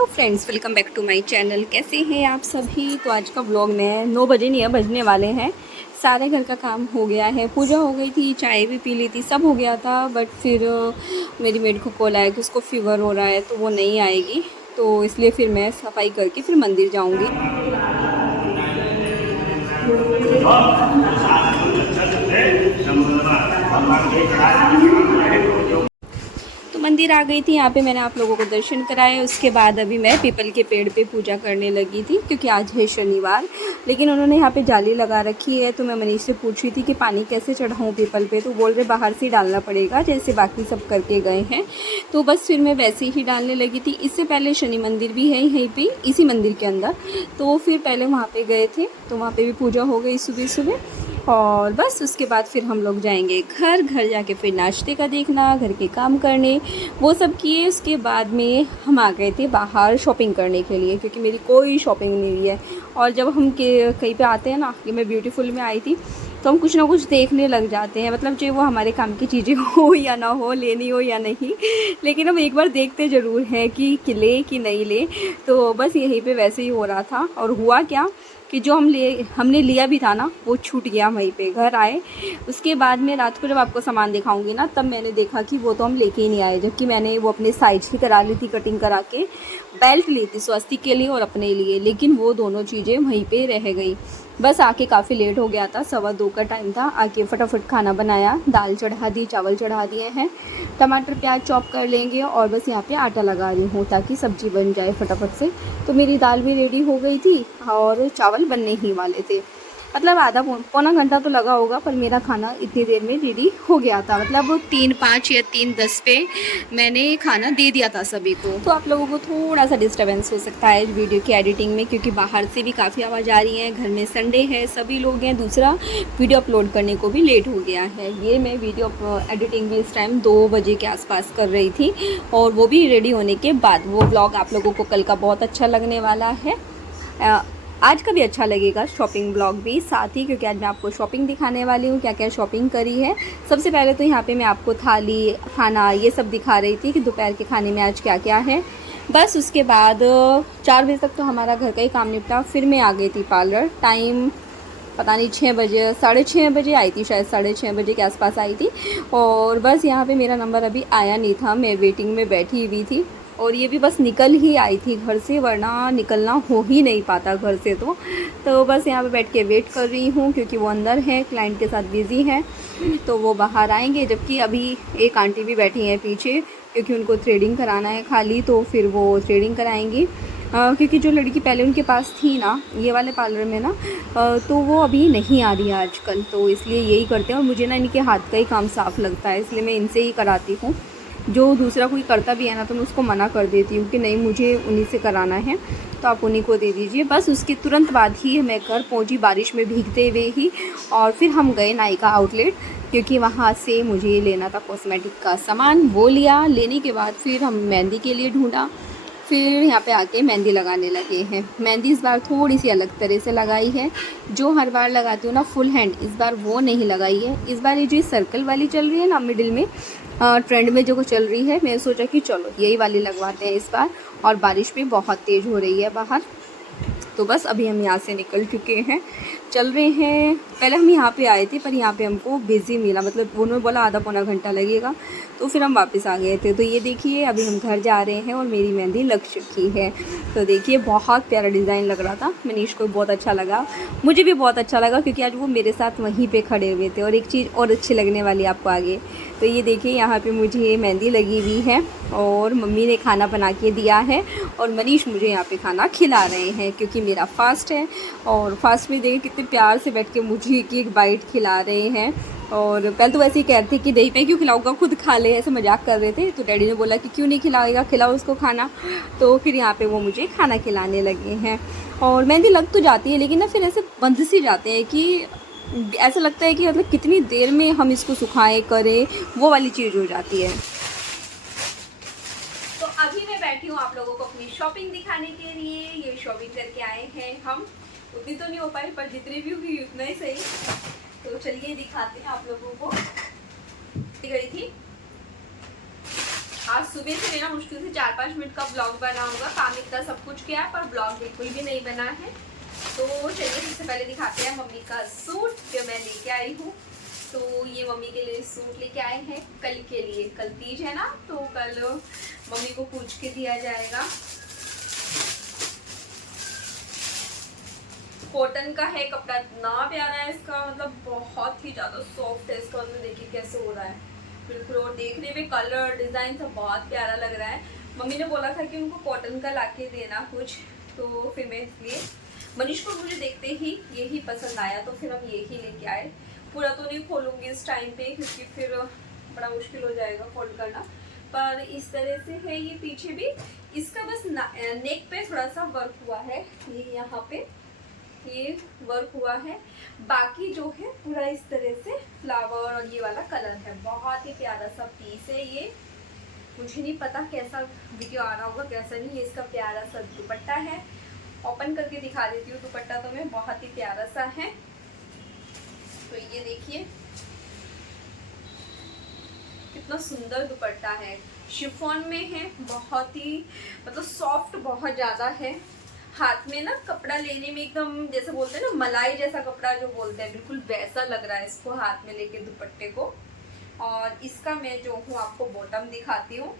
Hello friends, welcome back to my channel. कैसे हैं आप सभी। तो आज का व्लॉग में 9 बजे नहीं है, बजने वाले हैं। सारे घर का काम हो गया है, पूजा हो गई थी, चाय भी पी ली थी, सब हो गया था। बट फिर मेरी मेड को कॉल आया कि उसको फीवर हो रहा है तो वो नहीं आएगी। तो इसलिए फिर मैं सफाई करके फिर मंदिर जाऊंगी। तो मंदिर आ गई थी, यहाँ पे मैंने आप लोगों को दर्शन कराए। उसके बाद अभी मैं पीपल के पेड़ पे पूजा करने लगी थी, क्योंकि आज है शनिवार। लेकिन उन्होंने यहाँ पे जाली लगा रखी है, तो मैं मनीष से पूछ रही थी कि पानी कैसे चढ़ाऊँ पीपल पे। तो बोल रहे बाहर से ही डालना पड़ेगा, जैसे बाकी सब करके गए हैं। तो बस फिर मैं वैसे ही डालने लगी थी। इससे पहले शनि मंदिर भी है यहीं पर, इसी मंदिर के अंदर। तो फिर पहले वहाँ पर गए थे, तो वहाँ पर भी पूजा हो गई सुबह सुबह। और बस उसके बाद फिर हम लोग जाएंगे घर जाके फिर नाश्ते का देखना, घर के काम करने, वो सब किए। उसके बाद में हम आ गए थे बाहर शॉपिंग करने के लिए, क्योंकि मेरी कोई शॉपिंग नहीं हुई है। और जब हम कहीं पे आते हैं ना, कि मैं ब्यूटीफुल में आई थी, तो हम कुछ ना कुछ देखने लग जाते हैं। मतलब चाहे वो हमारे काम की चीज़ें हो या ना हो, लेनी हो या नहीं, लेकिन हम एक बार देखते ज़रूर हैं कि ले कि नहीं ले। तो बस यहीं पे वैसे ही हो रहा था। और हुआ क्या कि जो हमने लिया भी था ना, वो छूट गया। वहीं पे घर आए, उसके बाद में रात को जब आपको सामान दिखाऊंगी ना, तब मैंने देखा कि वो तो हम लेके ही नहीं आए। जबकि मैंने वो अपने साइज की करा ली थी, कटिंग करा के। बेल्ट ली थी स्वस्तिक के लिए और अपने लिए, लेकिन वो दोनों चीज़ें वहीं पे रह गई। बस आके काफ़ी लेट हो गया था, 2:15 का टाइम था। आके फटाफट खाना बनाया, दाल चढ़ा दी, चावल चढ़ा दिए हैं, टमाटर प्याज चॉप कर लेंगे। और बस यहाँ पे आटा लगा रही हूँ ताकि सब्ज़ी बन जाए फटाफट से। तो मेरी दाल भी रेडी हो गई थी और चावल बनने ही वाले थे। मतलब आधा पौना घंटा तो लगा होगा, पर मेरा खाना इतनी देर में रेडी हो गया था। मतलब 3:05 या 3:10 पे मैंने खाना दे दिया था सभी को। तो आप लोगों को थोड़ा सा डिस्टर्बेंस हो सकता है इस वीडियो की एडिटिंग में, क्योंकि बाहर से भी काफ़ी आवाज़ आ रही है। घर में संडे है, सभी लोग हैं। दूसरा, वीडियो अपलोड करने को भी लेट हो गया है। ये मैं वीडियो एडिटिंग भी इस टाइम 2 बजे के आसपास कर रही थी, और वो भी रेडी होने के बाद। वो ब्लॉग आप लोगों को कल का बहुत अच्छा लगने वाला है। आज का भी अच्छा लगेगा, शॉपिंग ब्लॉग भी साथ ही, क्योंकि आज मैं आपको शॉपिंग दिखाने वाली हूँ, क्या क्या शॉपिंग करी है। सबसे पहले तो यहाँ पे मैं आपको थाली, खाना, ये सब दिखा रही थी कि दोपहर के खाने में आज क्या क्या है। बस उसके बाद 4 बजे तक तो हमारा घर का ही काम निपटा। फिर मैं आ गई थी पार्लर। टाइम पता नहीं 6 बजे, 6:30 बजे आई थी, शायद 6:30 बजे के आसपास आई थी। और बस यहाँ पे मेरा नंबर अभी आया नहीं था, मैं वेटिंग में बैठी हुई थी। और ये भी बस निकल ही आई थी घर से, वरना निकलना हो ही नहीं पाता घर से। तो बस यहाँ पे बैठ के वेट कर रही हूँ, क्योंकि वो अंदर है, क्लाइंट के साथ बिज़ी हैं, तो वो बाहर आएंगे। जबकि अभी एक आंटी भी बैठी हैं पीछे, क्योंकि उनको थ्रेडिंग कराना है खाली, तो फिर वो थ्रेडिंग कराएंगी। क्योंकि जो लड़की पहले उनके पास थी ना, ये वाले पार्लर में ना, तो वो अभी नहीं आ रही है आजकल। तो इसलिए यही करते हैं, और मुझे ना इनके हाथ का ही काम साफ़ लगता है, इसलिए मैं इनसे ही कराती हूँ। जो दूसरा कोई करता भी है ना, तो मैं उसको मना कर देती हूँ कि नहीं, मुझे उन्हीं से कराना है, तो आप उन्हीं को दे दीजिए। बस उसके तुरंत बाद ही मैं घर पहुँची, बारिश में भीगते हुए ही। और फिर हम गए नायका आउटलेट, क्योंकि वहाँ से मुझे लेना था कॉस्मेटिक का सामान। वो लिया, लेने के बाद फिर हम मेहंदी के लिए ढूंढा। फिर यहाँ पे आके मेहंदी लगाने लगे हैं। मेहंदी इस बार थोड़ी सी अलग तरह से लगाई है। जो हर बार लगाती हूँ ना फुल हैंड, इस बार वो नहीं लगाई है। इस बार ये जो सर्कल वाली चल रही है ना मिडिल में, ट्रेंड में जो चल रही है, मैं सोचा कि चलो यही वाली लगवाते हैं इस बार। और बारिश भी बहुत तेज़ हो रही है बाहर, तो बस अभी हम यहाँ से निकल चुके हैं, चल रहे हैं। पहले हम यहाँ पे आए थे, पर यहाँ पे हमको बिज़ी मिला, मतलब उन्होंने बोला आधा पौना घंटा लगेगा, तो फिर हम वापस आ गए थे। तो ये देखिए, अभी हम घर जा रहे हैं और मेरी मेहंदी लग चुकी है। तो देखिए, बहुत प्यारा डिज़ाइन लग रहा था, मनीष को बहुत अच्छा लगा, मुझे भी बहुत अच्छा लगा, क्योंकि आज वो मेरे साथ वहीं पर खड़े हुए थे। और एक चीज़ और अच्छी लगने वाली आपको आगे। तो ये देखिए, यहाँ पे मुझे मेहंदी लगी हुई है, और मम्मी ने खाना बना के दिया है, और मनीष मुझे यहाँ पे खाना खिला रहे हैं, क्योंकि मेरा फास्ट है। और फास्ट में देखिए कितने प्यार से बैठ के मुझे एक बाइट खिला रहे हैं। और कल तो वैसे ही कहते थे कि दही पे क्यों खिलाऊंगा, खुद खा ले, ऐसे मजाक कर रहे थे। तो डैडी ने बोला कि क्यों नहीं खिलाएगा, खिलाओ उसको खाना। तो फिर यहाँ पे वो मुझे खाना खिलाने लगे हैं। और मेहंदी लग तो जाती है, लेकिन ना फिर ऐसे बंध सी जाते हैं कि ऐसा लगता है कि मतलब कितनी देर में हम इसको सुखाएं करें, वो वाली चीज़ हो जाती है। तो अभी मैं बैठी हूँ आप लोगों को अपनी शॉपिंग दिखाने के लिए। ये शॉपिंग करके आए हैं हम, उतनी तो नहीं हो पाई, पर जितनी भी हुई उतना ही सही। तो चलिए दिखाते हैं आप लोगों को। गई थी आज सुबह से मेरा मुश्किल से 4-5 मिनट का ब्लॉग बना होगा। काम इतना सब कुछ किया है पर ब्लॉग बिल्कुल भी नहीं बना है। तो चलिए सबसे पहले दिखाते हैं मम्मी का सूट जो मैं लेके आई हूँ। तो ये मम्मी के लिए सूट लेके आए हैं कल के लिए। कल तीज है ना, तो कल मम्मी को पूछ के दिया जाएगा। कॉटन का है कपड़ा, इतना प्यारा है इसका, मतलब बहुत ही ज़्यादा सॉफ्ट है इसका। मतलब देखिए कैसे हो रहा है बिल्कुल, और देखने में कलर डिज़ाइन सब बहुत प्यारा लग रहा है। मम्मी ने बोला था कि उनको कॉटन का लाके देना कुछ, तो फिर मैं इसलिए मनीष को मुझे देखते ही यही पसंद आया, तो फिर हम यही लेके आए। पूरा तो नहीं खोलूँगी इस टाइम पे क्योंकि फिर बड़ा मुश्किल हो जाएगा फोल्ड करना। पर इस तरह से है ये, पीछे भी इसका बस नेक पे थोड़ा सा वर्क हुआ है, ये यहाँ पे ये वर्क हुआ है। बाकी जो है पूरा इस तरह से फ्लावर और ये वाला कलर है। बहुत ही प्यारा सा पीस है ये। मुझे नहीं पता कैसा वीडियो आ रहा होगा कैसा नहीं। ये इसका प्यारा सा दुपट्टा है, ओपन करके दिखा देती हूँ। दुपट्टा तो मैं बहुत ही प्यारा सा है। तो ये देखिए कितना सुंदर दुपट्टा है, शिफॉन में है, बहुत ही मतलब सॉफ्ट बहुत ज़्यादा है। हाथ में ना कपड़ा लेने में एकदम जैसे बोलते हैं ना मलाई जैसा कपड़ा जो बोलते हैं, बिल्कुल वैसा लग रहा है इसको हाथ में लेके दुपट्टे को। और इसका मैं जो हूँ आपको बॉटम दिखाती हूँ।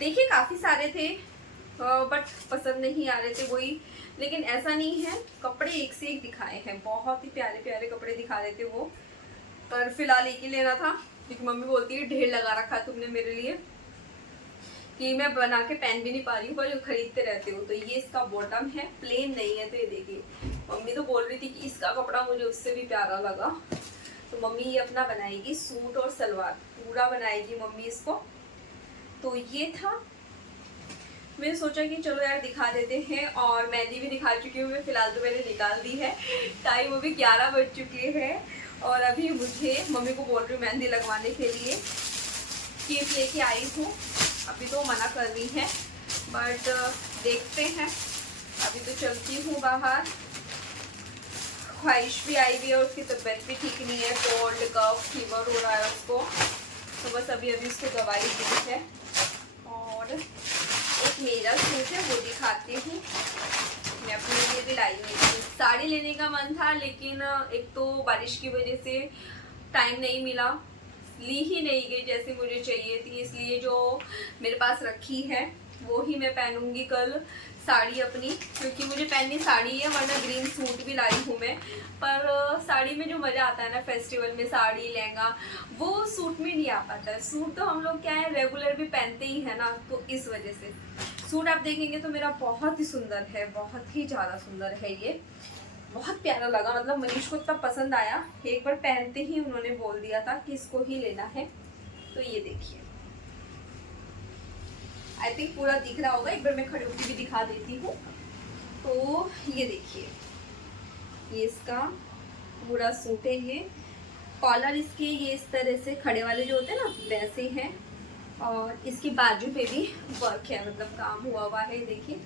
देखिए काफ़ी सारे थे बट पसंद नहीं आ रहे थे वही, लेकिन ऐसा नहीं है, कपड़े एक से एक दिखाए हैं। बहुत ही प्यारे प्यारे कपड़े दिखा रहे थे वो, पर फिलहाल एक ही लेना था क्योंकि मम्मी बोलती है ढेर लगा रखा है तुमने मेरे लिए कि मैं बना के पहन भी नहीं पा रही हूँ पर खरीदते रहते हो। तो ये इसका बॉटम है, प्लेन नहीं है। तो ये देखिए मम्मी तो बोल रही थी कि इसका कपड़ा मुझे उससे भी प्यारा लगा। तो मम्मी ये अपना बनाएगी सूट और सलवार, पूरा बनाएगी मम्मी इसको। तो ये था, मैंने सोचा कि चलो यार दिखा देते हैं। और मेहंदी भी दिखा चुकी हूँ मैं, फिलहाल तो मैंने निकाल दी है। टाइम अभी 11 बज चुके हैं और अभी मुझे मम्मी को बोल रही हूँ मेहंदी लगवाने के लिए कीप लेके आई हूँ। अभी तो मना कर रही है बट देखते हैं। अभी तो चलती हूँ बाहर, ख्वाहिश भी आई हुई है और उसकी तबीयत भी ठीक नहीं है, कोल्ड कफ फीवर हो रहा है उसको। तो बस अभी उसको दवाई दी है। और एक मेरा सूट है वो दिखाती हूँ, मैं अपने लिए भी लाई हुई। साड़ी लेने का मन था लेकिन एक तो बारिश की वजह से टाइम नहीं मिला, ली ही नहीं गई जैसे मुझे चाहिए थी। इसलिए जो मेरे पास रखी है वो ही मैं पहनूंगी कल साड़ी अपनी, क्योंकि मुझे पहननी साड़ी है, वरना ग्रीन सूट भी लाई हूँ मैं। पर साड़ी में जो मज़ा आता है ना फेस्टिवल में, साड़ी लहंगा, वो सूट में नहीं आ पाता है। सूट तो हम लोग क्या है रेगुलर भी पहनते ही है ना, तो इस वजह से सूट आप देखेंगे तो मेरा बहुत ही सुंदर है, बहुत ही ज़्यादा सुंदर है ये, बहुत प्यारा लगा। मतलब मनीष को इतना पसंद आया, एक बार पहनते ही उन्होंने बोल दिया था कि इसको ही लेना है। तो ये देखिए, आई थिंक पूरा दिख रहा होगा, एक बार मैं खड़े होकर भी दिखा देती हूँ। तो ये देखिए, ये इसका पूरा सूट है। ये कॉलर इसके ये इस तरह से खड़े वाले जो होते हैं ना वैसे हैं, और इसकी बाजू पे भी वर्क है, मतलब काम हुआ हुआ है। देखिए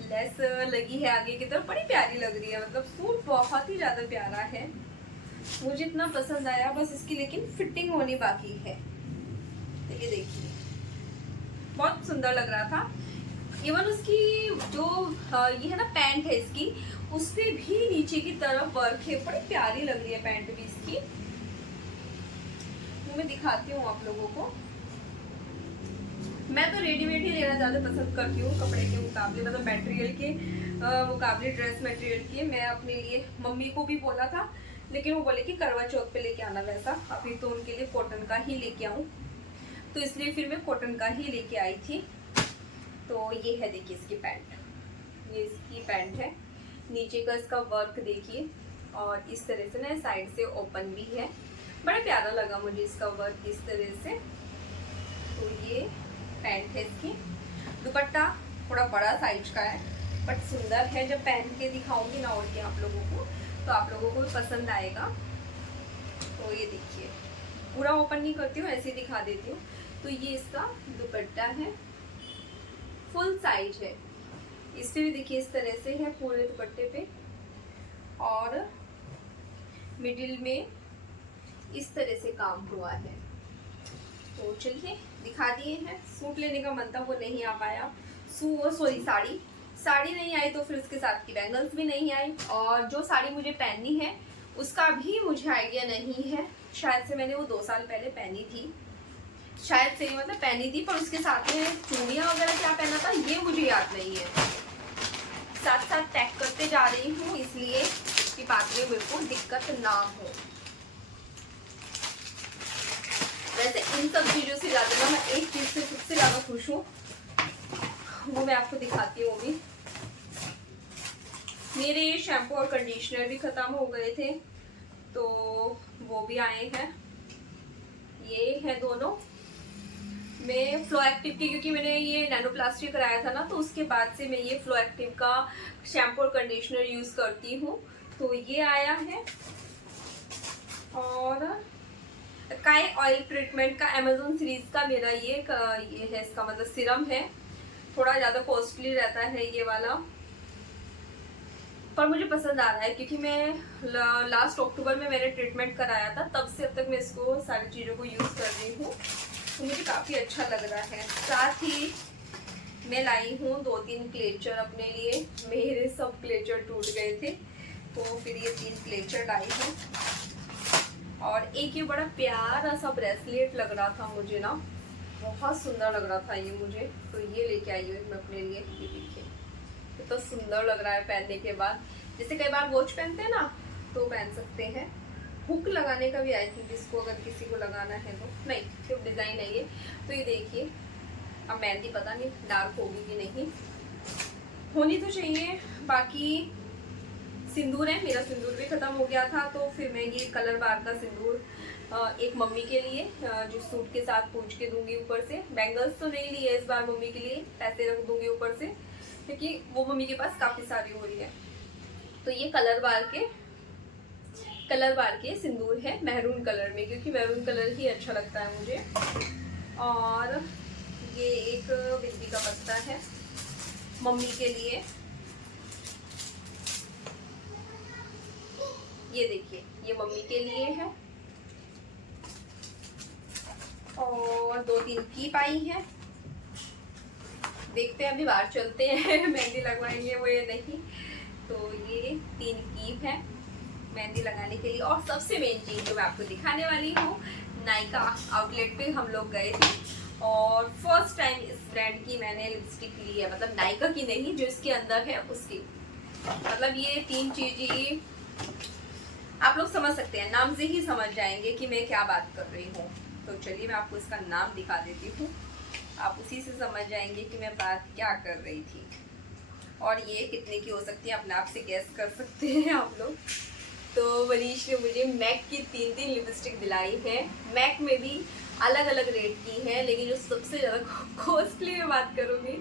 लेस लगी है आगे की तरफ, बड़ी प्यारी लग रही है। मतलब सूट बहुत ही ज़्यादा प्यारा है, मुझे इतना पसंद आया। बस इसकी लेकिन फिटिंग होनी बाकी है। तो ये देखिए बहुत सुंदर लग रहा था। इवन उसकी जो ये है ना पैंट है इसकी, उस पर भी नीचे की तरफ वर्क है, बड़ी प्यारी लग रही है पैंट भी इसकी। मैं दिखाती हूँ आप लोगों को। मैं तो रेडीमेड ही लेना ज़्यादा पसंद करती हूँ कपड़े के मुकाबले, मतलब मटेरियल के मुकाबले, ड्रेस मटेरियल के। मैं अपने लिए मम्मी को भी बोला था लेकिन वो बोले कि करवा चौथ पे लेके आना वैसा, अभी तो उनके लिए कॉटन का ही लेके आऊँ, तो इसलिए फिर मैं कॉटन का ही लेके आई थी। तो ये है देखिए इसकी पैंट, ये इसकी पैंट है। नीचे का इसका वर्क देखिए, और इस तरह से ना साइड से ओपन भी है, बड़ा प्यारा लगा मुझे इसका वर्क इस तरह से। तो ये पैंट है इसकी। दुपट्टा थोड़ा बड़ा साइज का है बट सुंदर है, जब पहन के दिखाऊंगी ना और के आप लोगों को, तो आप लोगों को भी पसंद आएगा। तो ये देखिए, पूरा ओपन नहीं करती हूँ, ऐसे दिखा देती हूँ। तो ये इसका दुपट्टा है, फुल साइज है। इस पे भी देखिए इस तरह से है पूरे दुपट्टे पे, और मिडिल में इस तरह से काम हुआ है। तो चलिए दिखा दिए हैं। सूट लेने का मन था वो नहीं आ पाया, साड़ी नहीं आई, तो फिर उसके साथ की बैंगल्स भी नहीं आई, और जो साड़ी मुझे पहननी है उसका भी मुझे आइडिया नहीं है। शायद से मैंने वो 2 साल पहले पहनी थी, शायद से मतलब पहनी थी, पर उसके साथ में चूड़ियाँ वगैरह क्या पहना था ये मुझे याद नहीं है। साथ साथ पैक करते जा रही हूँ इसलिए कि बाद में मेरे को दिक्कत ना हो। वैसे इन सब चीज़ों से ज़्यादा ना मैं एक चीज़ से सबसे ज़्यादा खुश हूँ, वो मैं आपको दिखाती हूँ। अभी मेरे शैम्पू और कंडीशनर भी ख़त्म हो गए थे, तो वो भी आए हैं। ये है दोनों। मैं फ्लो एक्टिव की, क्योंकि मैंने ये नैनोप्लास्टिक कराया था ना, तो उसके बाद से मैं ये फ्लो एक्टिव का शैम्पू और कंडीशनर यूज़ करती हूँ। तो ये आया है, और काई ऑयल ट्रीटमेंट का अमेजोन सीरीज का मेरा ये है, इसका मतलब सीरम है। थोड़ा ज़्यादा कॉस्टली रहता है ये वाला, पर मुझे पसंद आ रहा है, क्योंकि मैं लास्ट अक्टूबर में मैंने ट्रीटमेंट कराया था, तब से अब तक मैं इसको सारी चीज़ों को यूज़ कर रही हूँ, तो मुझे काफ़ी अच्छा लग रहा है। साथ ही मैं लाई हूँ 2-3 क्लेचर अपने लिए, मेरे सब क्लेचर टूट गए थे, तो फिर ये 3 क्लेचर लाई हूँ। और एक ये बड़ा प्यारा सा ब्रेसलेट लग रहा था मुझे ना, बहुत सुंदर लग रहा था ये मुझे, तो ये लेके आई हूँ मैं अपने लिए। ये देखिए कितना तो सुंदर लग रहा है पहनने के बाद। जैसे कई बार वॉच पहनते हैं ना, तो पहन सकते हैं। हुक लगाने का भी आई थिंक इसको, अगर किसी को लगाना है तो। नहीं, सिर्फ डिज़ाइन है ये। तो ये देखिए, अब मेहंदी पता नहीं डार्क होगी कि नहीं, होनी तो चाहिए। बाकी सिंदूर है, मेरा सिंदूर भी ख़त्म हो गया था, तो फिर मैं ये कलर बार का सिंदूर एक मम्मी के लिए जो सूट के साथ पूछ के दूंगी ऊपर से। बैंगल्स तो नहीं लिए इस बार मम्मी के लिए, पैसे रख दूंगी ऊपर से, क्योंकि वो मम्मी के पास काफ़ी सारी हो रही है। तो ये कलर बार के सिंदूर है मैरून कलर में, क्योंकि मैरून कलर ही अच्छा लगता है मुझे। और ये एक बिंदी का पत्ता है मम्मी के लिए, ये देखिए ये मम्मी के लिए है। और 2-3 कीप आई है, देखते हैं अभी बाहर चलते हैं मेहंदी लगवाएंगे वो या नहीं। तो ये 3 कीप है मेहंदी लगाने के लिए। और सबसे मेन चीज़ जो मैं आपको दिखाने वाली हूँ, नायका आउटलेट पे हम लोग गए थे, और फर्स्ट टाइम इस ब्रांड की मैंने लिपस्टिक ली है, मतलब नायका की नहीं, जो इसके अंदर है उसकी। मतलब ये 3 चीज़ें आप लोग समझ सकते हैं, नाम से ही समझ जाएंगे कि मैं क्या बात कर रही हूँ। तो चलिए मैं आपको इसका नाम दिखा देती हूँ, आप उसी से समझ जाएंगे कि मैं बात क्या कर रही थी। और ये कितने की हो सकती है अपने आप से गैस कर सकते हैं आप लोग। तो मनीष ने मुझे मैक की 3 लिपस्टिक दिलाई है। मैक में भी अलग अलग रेट की है, लेकिन जो सबसे ज़्यादा कॉस्टली में बात करूँगी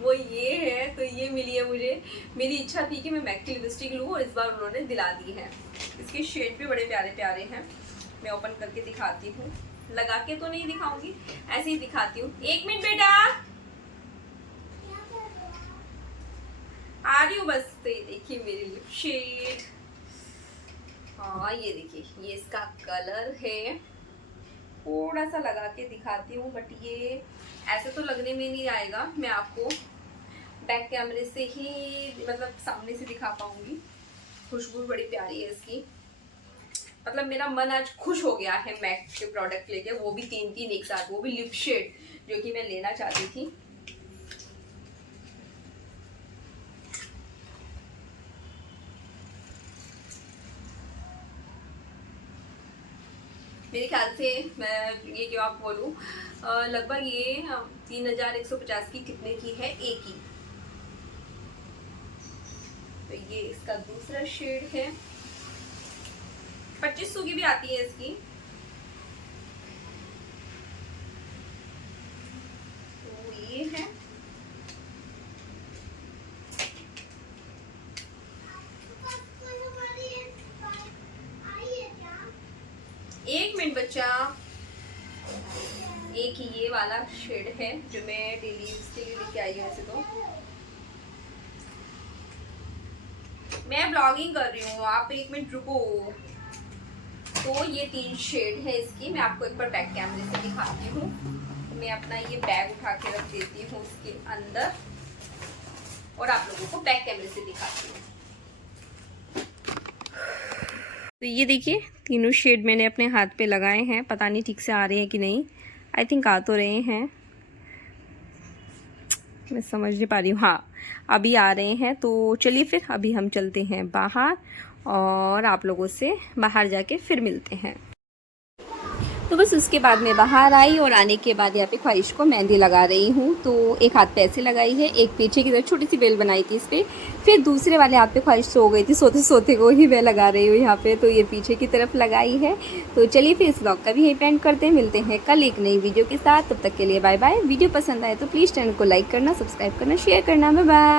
वो ये है। तो ये मिली है मुझे, मेरी इच्छा थी कि मैं मैक की लिपस्टिक लूँ, और इस बार उन्होंने दिला दी है। इसके शेड भी बड़े प्यारे प्यारे हैं, मैं ओपन करके दिखाती हूँ। लगा के तो नहीं दिखाऊंगी, ऐसे ही दिखाती हूँ। 1 मिनट बेटा, आ रही हूँ बस। तो ये देखिए मेरी लिप शेड, हाँ ये देखिए ये इसका कलर है। थोड़ा सा लगा के दिखाती हूँ, बट ये ऐसे तो लगने में नहीं आएगा, मैं आपको बैक कैमरे से ही मतलब सामने से दिखा पाऊंगी। खुशबू बड़ी प्यारी है इसकी, मतलब मेरा मन आज खुश हो गया है मैक के प्रोडक्ट लेके, वो भी 3 एक साथ, वो भी लिप शेड जो कि मैं लेना चाहती थी। मेरे ख्याल से मैं ये क्यों आप बोलूँ, लगभग ये 3150 की कितने की है एक ही। तो ये इसका दूसरा शेड है, 2500 की भी आती है इसकी। तो ये है, एक मिनट बच्चा, एक ये वाला शेड है जो मैं डेली यूज के लिए लेके आई हूँ। ऐसे तो मैं ब्लॉगिंग कर रही हूँ, आप 1 मिनट रुको। तो ये 3 शेड है इसकी। मैं आपको एक बार बैक कैमरे से दिखाती हूँ। मैं अपना ये बैग उठा के रख देती हूँ उसके अंदर और आप लोगों को बैक कैमरे से दिखाती हूँ। तो ये देखिए तीनों शेड मैंने अपने हाथ पे लगाए हैं। पता नहीं ठीक से आ रहे हैं कि नहीं, आई थिंक आ तो रहे हैं, मैं समझ नहीं पा रही हूँ। हाँ अभी आ रहे हैं। तो चलिए फिर अभी हम चलते हैं बाहर और आप लोगों से बाहर जाके फिर मिलते हैं। तो बस उसके बाद मैं बाहर आई और आने के बाद यहाँ पे ख्वाहिश को मेहंदी लगा रही हूँ। तो एक हाथ पे ऐसे लगाई है, एक पीछे की तरफ छोटी सी बेल बनाई थी इस पर, फिर दूसरे वाले हाथ पे ख्वाहिश सो गई थी, सोते सोते को ही मैं लगा रही हूँ यहाँ पे। तो ये पीछे की तरफ लगाई है। तो चलिए फिर इस ब्लॉग का भी यही एंड करते हैं। मिलते हैं कल एक नई वीडियो के साथ। तब तक के लिए बाय बाय। वीडियो पसंद आए तो प्लीज़ चैनल को लाइक करना, सब्सक्राइब करना, शेयर करना। Bye bye.